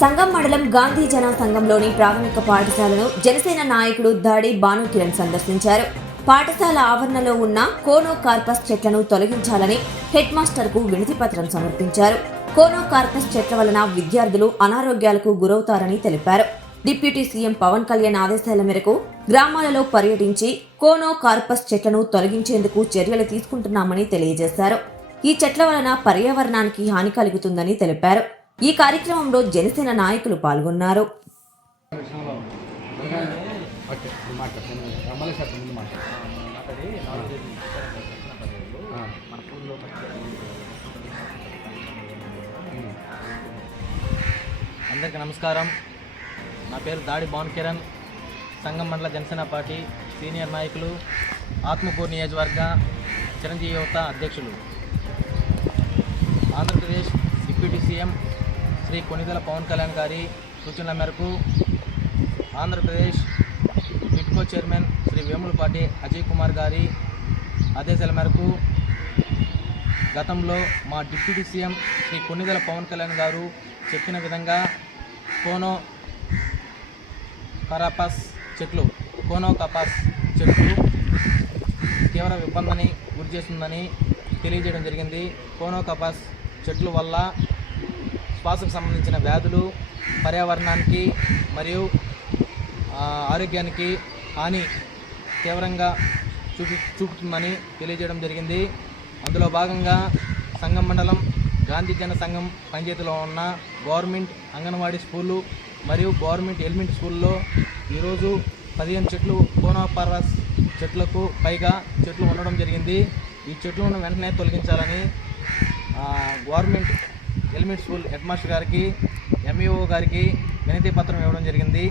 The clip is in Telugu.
సంగం మండలం గాంధీ జన సంఘంలోని ప్రాథమిక పాఠశాలను జనసేన నాయకుడు దాడి భానుకిరణ్ సందర్శించారు. పాఠశాల ఆవరణలో ఉన్న కోనో కార్పస్ చెట్లను తొలగించాలని హెడ్ మాస్టర్కు వినతి పత్రం సమర్పించారు. కోనో కార్పస్ చెట్ల వలన విద్యార్థులు అనారోగ్యాలకు గురవుతారని తెలిపారు. డిప్యూటీ సీఎం పవన్ కళ్యాణ్ ఆదేశాల మేరకు గ్రామాలలో పర్యటించి కోనో కార్పస్ చెట్లను తొలగించేందుకు చర్యలు తీసుకుంటున్నామని తెలియజేశారు. ఈ చెట్ల వలన పర్యావరణానికి హాని కలుగుతుందని తెలిపారు. ఈ కార్యక్రమంలో జనసేన నాయకులు పాల్గొన్నారు. అందరికీ నమస్కారం. నా పేరు దాడి భావన్ కిరణ్. సంగం మండల జనసేన పార్టీ సీనియర్ నాయకులు ఆత్మకూరు నియోజకవర్గ చిరంజీవి యువత అధ్యక్షులు. ఆంధ్రప్రదేశ్ డిప్యూటీ సీఎం శ్రీ కొనిదెల పవన్ కళ్యాణ్ గారి సూచనల మేరకు ఆంధ్రప్రదేశ్ విట్కో చైర్మన్ శ్రీ వేములపాటి అజయ్ కుమార్ గారి ఆదేశాల మేరకు గతంలో మా డిప్యూటీ సీఎం శ్రీ కొన్నిదెల పవన్ కళ్యాణ్ గారు చెప్పిన విధంగా కోనో కరాపాస్ చెట్లు కోనో కపాస్ చెట్లు తీవ్ర ఇబ్బందిని గురి చేస్తుందని తెలియజేయడం జరిగింది. కోనో కపాస్ చెట్లు వల్ల శ్వాసకు సంబంధించిన వ్యాధులు పర్యావరణానికి మరియు ఆరోగ్యానికి హాని తీవ్రంగా చూపి చూపుతుందని తెలియజేయడం జరిగింది. అందులో భాగంగా సంఘం మండలం గాంధీ జన సంఘం పంచాయతీలో ఉన్న గవర్నమెంట్ అంగన్వాడీ స్కూళ్ళు మరియు గవర్నమెంట్ ఎలిమెంట్ స్కూల్లో ఈరోజు పదిహేను చెట్లు కోనోపరస్ చెట్లకు పైగా చెట్లు ఉండడం జరిగింది. ఈ చెట్లను వెంటనే తొలగించాలని government element school head master గారికి ఎంఈఓ గారికి వినతి పత్రం ఇవ్వడం జరిగింది.